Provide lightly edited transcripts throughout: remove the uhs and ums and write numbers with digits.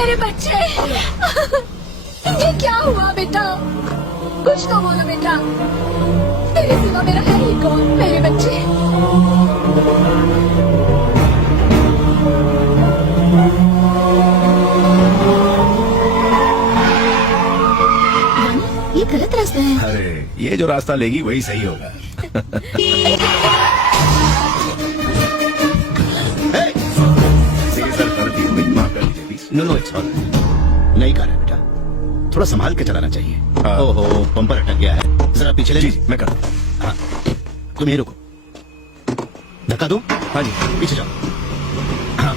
मेरे बच्चे, ये क्या हुआ बेटा? कुछ तो बोलो बेटा, तेरे सिवा मेरा है ही कौन? मेरे बच्चे। ये गलत रास्ता है। अरे ये जो रास्ता लेगी वही सही होगा। नो इट्स ऑल नहीं कर बेटा, थोड़ा संभाल के चलाना चाहिए। ओहो पंपर अटक गया है, जरा पीछे ले। जी मैं कर। हाँ तुम यहीं रुको, धक्का दो। हाँ जी पीछे जाओ। हाँ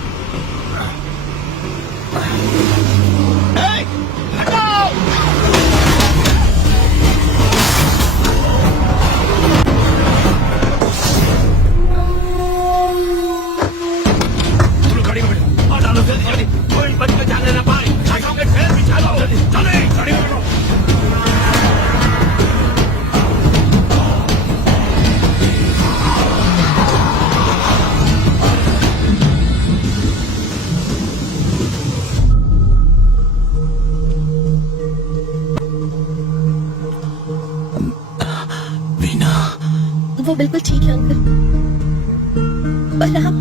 वो बिल्कुल ठीक है अंकल, पर आप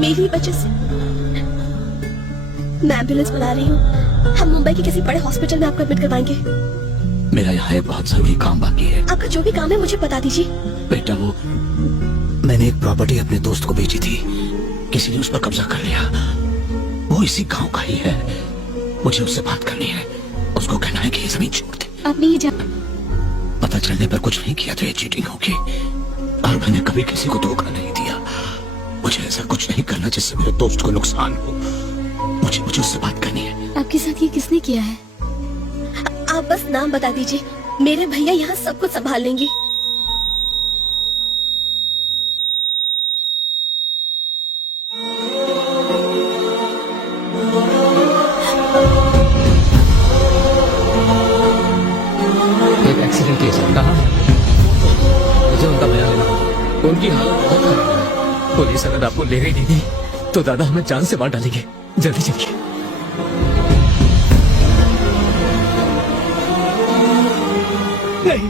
मेरी वजह से। मैं एम्बुलेंस बुला रही हूँ, हम मुंबई के किसी बड़े हॉस्पिटल में आपको एडमिट करवाएंगे। मेरा यहाँ एक बहुत जरूरी काम बाकी है। आपका जो भी काम है मुझे बता दीजिए। बेटा वो मैंने एक प्रॉपर्टी अपने दोस्त को बेची थी, किसी ने उस पर कब्जा कर लिया। वो इसी गांव का ही है, मुझे उससे बात करनी है। उसको कहना है कि ये जमीन छोड़ दे। आपने ये पता चलने पर कुछ नहीं किया तो ये चीटिंग होगी, और मैंने कभी किसी को धोखा नहीं दिया। मुझे ऐसा कुछ नहीं करना जिससे मेरे दोस्त को नुकसान हो। मुझे उससे बात करनी है। आपके साथ ये किसने किया है? आप बस नाम बता दीजिए, मेरे भैया यहाँ सब कुछ संभाल लेंगे। एक्सीडेंट केस है। कहाँ? मुझे उनका बयान लेना होगा। उनकी हालत बहुत खराब है। पुलिस अगर आपको ले गई नहीं तो दादा हमें जान से मार डालेंगे। जल्दी चलिए। नहीं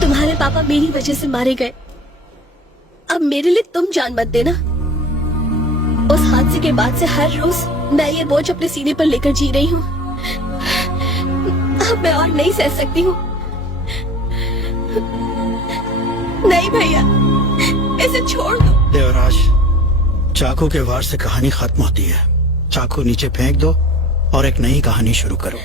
तुम्हारे पापा मेरी वजह से मारे गए, अब मेरे लिए तुम जान मत देना। उस हादसे के बाद से हर रोज मैं ये बोझ अपने सीने पर लेकर जी रही हूँ। अब मैं और नहीं सह सकती हूँ। नहीं भैया, इसे छोड़ दो। देवराज, चाकू के वार से कहानी खत्म होती है। चाकू नीचे फेंक दो और एक नई कहानी शुरू करो।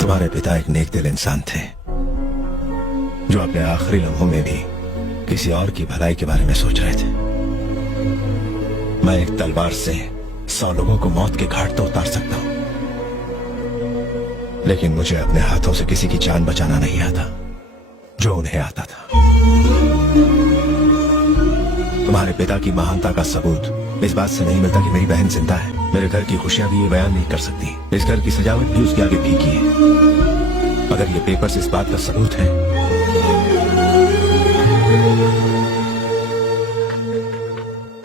तुम्हारे पिता एक नेक दिल इंसान थे, जो अपने आखिरी लम्हों में भी किसी और की भलाई के बारे में सोच रहे थे। मैं एक तलवार से 100 लोगों को मौत के घाट तो उतार सकता हूं, लेकिन मुझे अपने हाथों से किसी की जान बचाना नहीं आता जो उन्हें आता था। तुम्हारे पिता की महानता का सबूत इस बात से नहीं मिलता कि मेरी बहन जिंदा है। मेरे घर की खुशियां भी ये बयान नहीं कर सकती। इस घर की सजावट भी उसके आगे फीकी है। अगर ये पेपर्स इस बात का सबूत है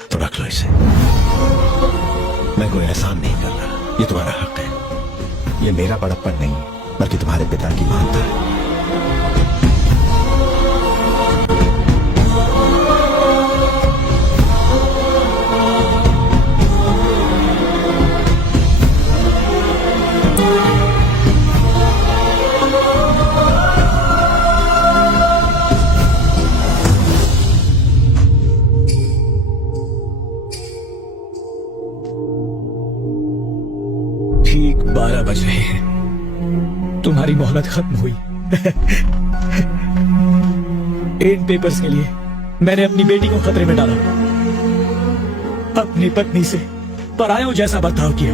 तो रख लो इसे। मैं कोई एहसान नहीं कर रहा, ये तुम्हारा हक है। ये मेरा बड़प्पन नहीं बल्कि तुम्हारे पिता की महानता है। ठीक 12 बज रहे हैं। तुम्हारी मोहलत खत्म हुई। इन पेपर्स के लिए मैंने अपनी बेटी को खतरे में डाला, अपनी पत्नी से परायों जैसा बर्ताव किया।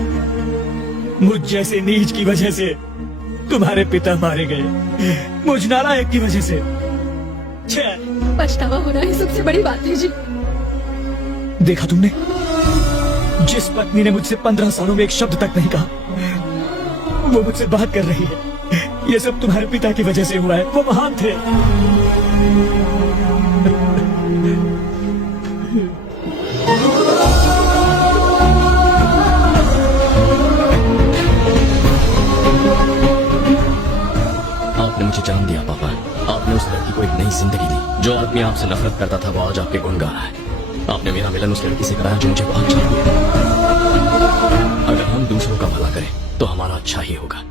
मुझ जैसे नीच की वजह से तुम्हारे पिता मारे गए, मुझ नालायक की वजह से। छे! पछतावा हो रहा है, सबसे बड़ी बात है जी। देखा तुमने, जिस पत्नी ने मुझसे 15 सालों में एक शब्द तक नहीं कहा, वो मुझसे बात कर रही है। ये सब तुम्हारे पिता की वजह से हुआ है। वो महान थे। आपने मुझे जन्म दिया पापा। आपने उस लड़की को एक नई जिंदगी दी। जो आदमी आपसे नफरत करता था वो आज आपके गुण गा रहा है। आपने मेरा मिलन उस लड़की से कराया जो मुझे बहुत चाहिए। अगर हम दूसरों का भला करें तो हमारा अच्छा ही होगा।